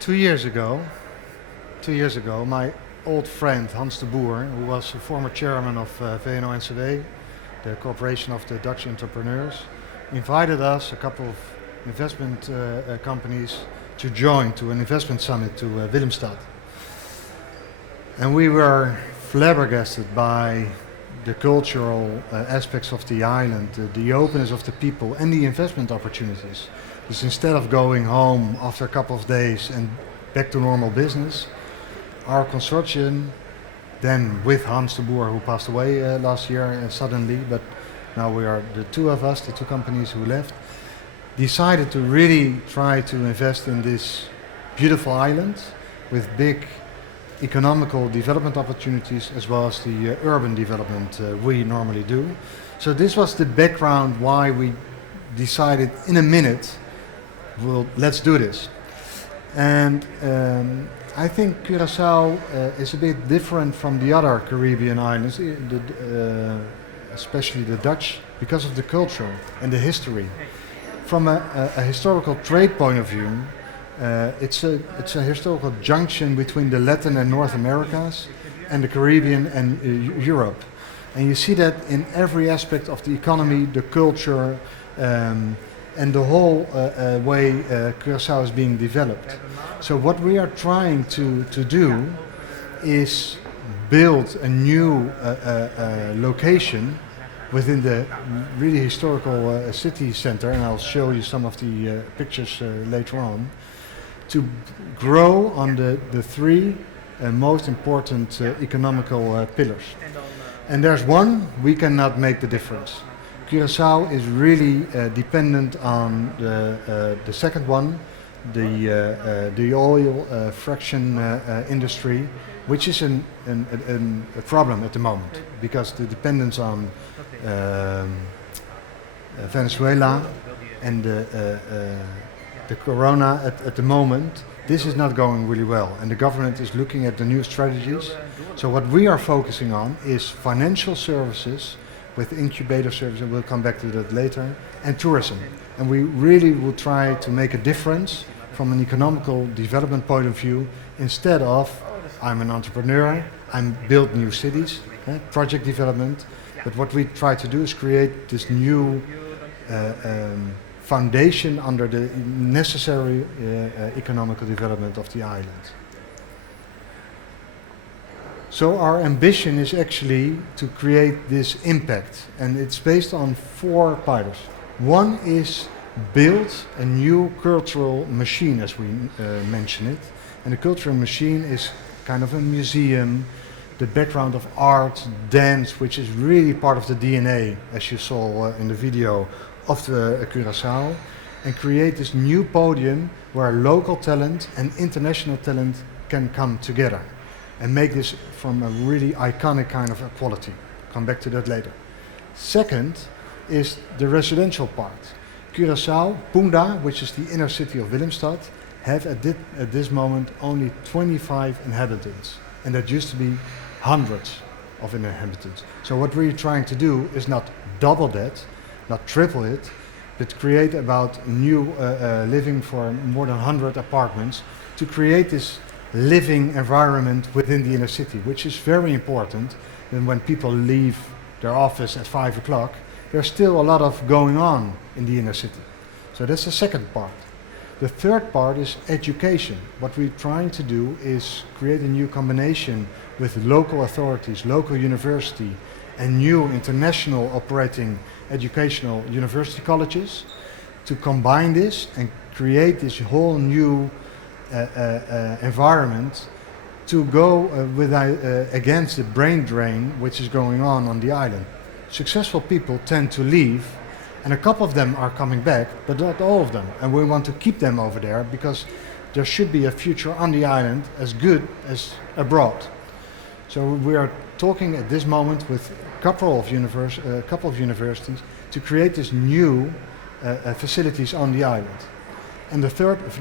Two years ago, 2 years ago, my old friend Hans de Boer, who was a former chairman of VNO-NCW, the Corporation of the Dutch Entrepreneurs, invited us, a couple of investment companies, to join to an investment summit to Willemstad. And we were flabbergasted by the cultural aspects of the island, the openness of the people and the investment opportunities. Because instead of going home after a couple of days and back to normal business, our consortium, then with Hans de Boer, who passed away last year suddenly, but now we are the two of us, the two companies who left, decided to really try to invest in this beautiful island with big economical development opportunities as well as the urban development we normally do. So this was the background why we decided in a minute, well, let's do this. And I think Curaçao is a bit different from the other Caribbean islands, especially the Dutch, because of the culture and the history. From a historical trade point of view, it's a historical junction between the Latin and North Americas and the Caribbean and Europe. And you see that in every aspect of the economy, the culture, and the whole way Curaçao is being developed. So what we are trying to do is build a new location within the really historical city center, and I'll show you some of the pictures later on, to grow on the three most important economical pillars. And there's one, we cannot make the difference. Curaçao is really dependent on the second one, the oil fraction industry, which is a problem at the moment because the dependence on Venezuela and the corona at the moment, this is not going really well, and the government is looking at the new strategies. So what we are focusing on is financial services with incubator services, and we'll come back to that later, and tourism. And we really will try to make a difference from an economical development point of view, instead of I'm an entrepreneur, I'm build new cities, project development. But what we try to do is create this new foundation under the necessary economical development of the island. So our ambition is actually to create this impact, and it's based on 4 pillars. One is build a new cultural machine, as we mention it, and the cultural machine is kind of a museum, the background of art, dance, which is really part of the DNA, as you saw in the video, of the Curaçao, and create this new podium where local talent and international talent can come together and make this from a really iconic kind of a quality. Come back to that later. Second is the residential part. Curaçao, Punda, which is the inner city of Willemstad, have at this moment only 25 inhabitants, and that used to be hundreds of inhabitants. So what we're trying to do is not double that, not triple it, but create about new living for more than 100 apartments to create this living environment within the inner city, which is very important. And when people leave their office at 5 o'clock, there's still a lot of going on in the inner city. So that's the second part. The third part is education. What we're trying to do is create a new combination with local authorities, local university, and new international operating educational university colleges to combine this and create this whole new environment to go against the brain drain which is going on the island. Successful people tend to leave, and a couple of them are coming back, but not all of them. And we want to keep them over there because there should be a future on the island as good as abroad. So we are talking at this moment with a couple of universities to create this new facilities on the island. And the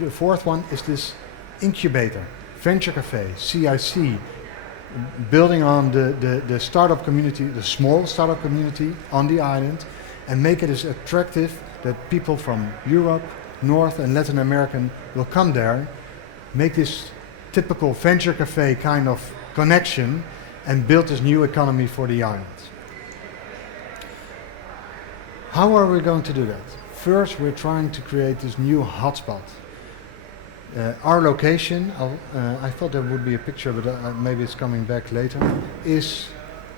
fourth one is this incubator, Venture Cafe, CIC, building on the startup community, the small startup community on the island, and make it as attractive that people from Europe, North and Latin American will come there, make this typical venture cafe kind of connection and build this new economy for the island. How are we going to do that? First, we're trying to create this new hotspot. Our location, I thought there would be a picture, but maybe it's coming back later, is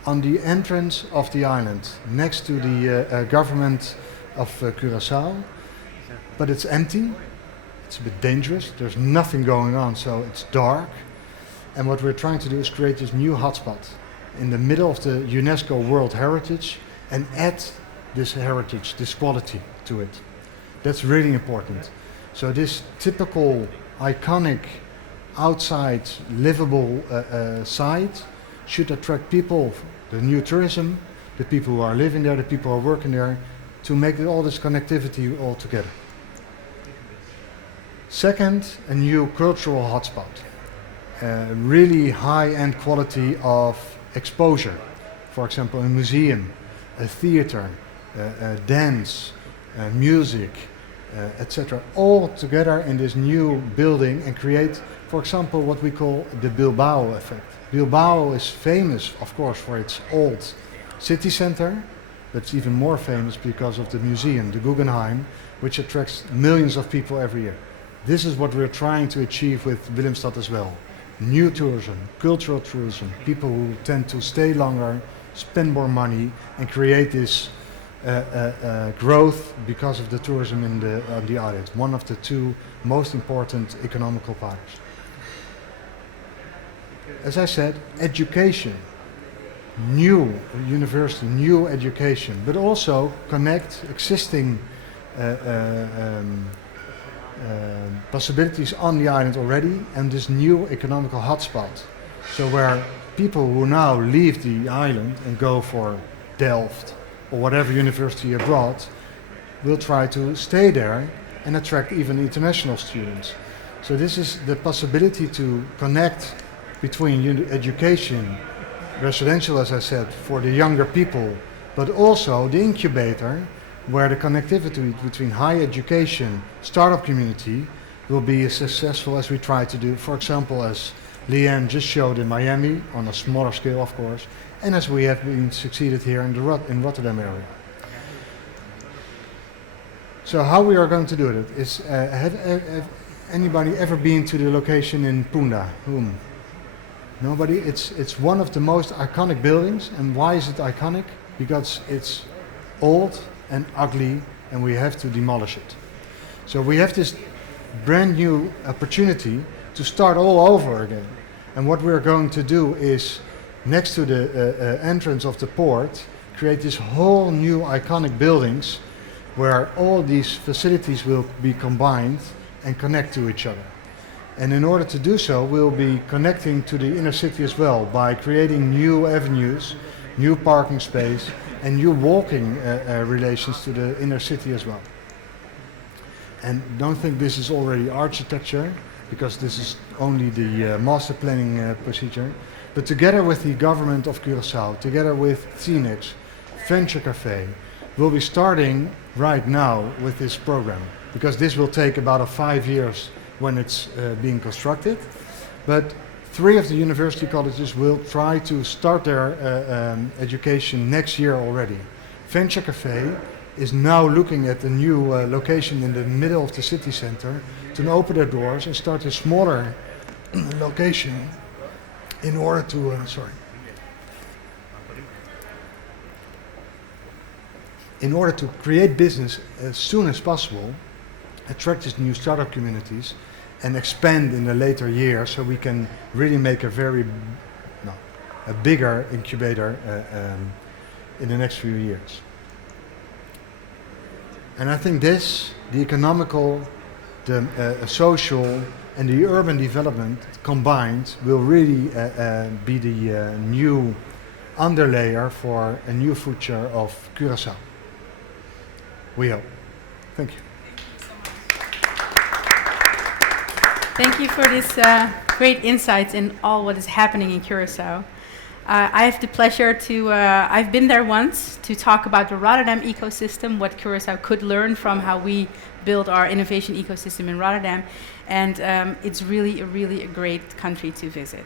on the entrance of the island, next to the government of Curaçao, but it's empty. It's a bit dangerous. There's nothing going on, so it's dark. And what we're trying to do is create this new hotspot in the middle of the UNESCO World Heritage and add this heritage, this quality to it. That's really important. So this typical, iconic, outside, livable site should attract people, the new tourism, the people who are living there, the people who are working there, to make all this connectivity all together. Second, a new cultural hotspot. Really high-end quality of exposure. For example, a museum, a theater, dance, music, etc. All together in this new building and create, for example, what we call the Bilbao effect. Bilbao is famous, of course, for its old city center, but it's even more famous because of the museum, the Guggenheim, which attracts millions of people every year. This is what we're trying to achieve with Willemstad as well. New tourism, cultural tourism, people who tend to stay longer, spend more money, and create this growth because of the tourism in the island, one of the two most important economical partners. As I said, education, new university, new education, but also connect existing possibilities on the island already and this new economical hotspot. So where people who now leave the island and go for Delft or whatever university abroad will try to stay there and attract even international students. So this is the possibility to connect between education, residential, as I said, for the younger people, but also the incubator, where the connectivity between higher education, startup community will be as successful as we try to do, for example, as Leanne just showed in Miami, on a smaller scale, of course, and as we have been succeeded here in the Rotterdam area. So how we are going to do it is, have anybody ever been to the location in Punda? Nobody? It's one of the most iconic buildings. And why is it iconic? Because it's old and ugly and we have to demolish it. So we have this brand new opportunity to start all over again. And what we're going to do is, next to the entrance of the port, create this whole new iconic buildings where all these facilities will be combined and connect to each other. And in order to do so, we'll be connecting to the inner city as well by creating new avenues, new parking space, and new walking relations to the inner city as well. And don't think this is already architecture, because this is only the master planning procedure. But together with the government of Curaçao, together with Phoenix, Venture Cafe, we'll be starting right now with this program, because this will take about 5 years when it's being constructed. But 3 of the university colleges will try to start their education next year already. Venture Cafe is now looking at a new location in the middle of the city center to open their doors and start a smaller location in order to, in order to create business as soon as possible, attract these new startup communities, and expand in the later years, so we can really make a bigger incubator in the next few years. And I think this, the economical, the social, and the urban development combined will really be the new underlayer for a new future of Curaçao. We hope. Thank you. Thank you for this great insights in all what is happening in Curaçao. I have the pleasure to, I've been there once to talk about the Rotterdam ecosystem, what Curaçao could learn from how we build our innovation ecosystem in Rotterdam. And it's really a great country to visit.